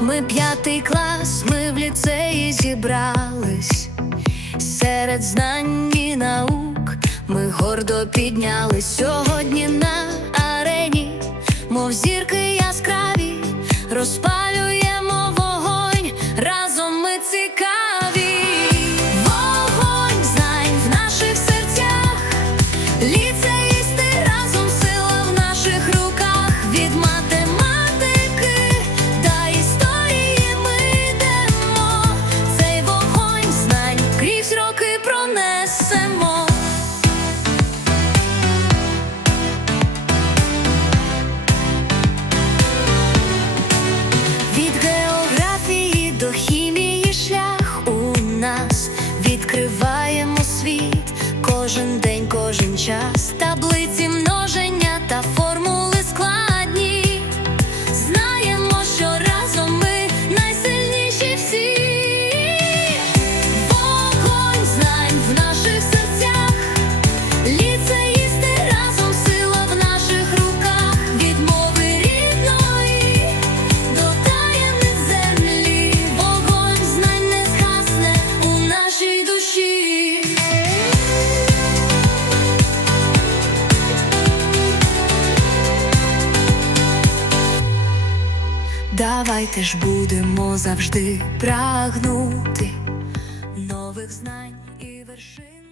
Ми п'ятий клас, ми в ліцеї зібрались. Серед знань і наук ми гордо піднялись сьогодні на арені, мов зірки яскраві, розпалюємо пронесемо. Від географії до хімії шлях у нас. Відкриваємо світ. Кожен день, кожен час, таблиці Давайте ж будемо завжди прагнути нових знань і вершин.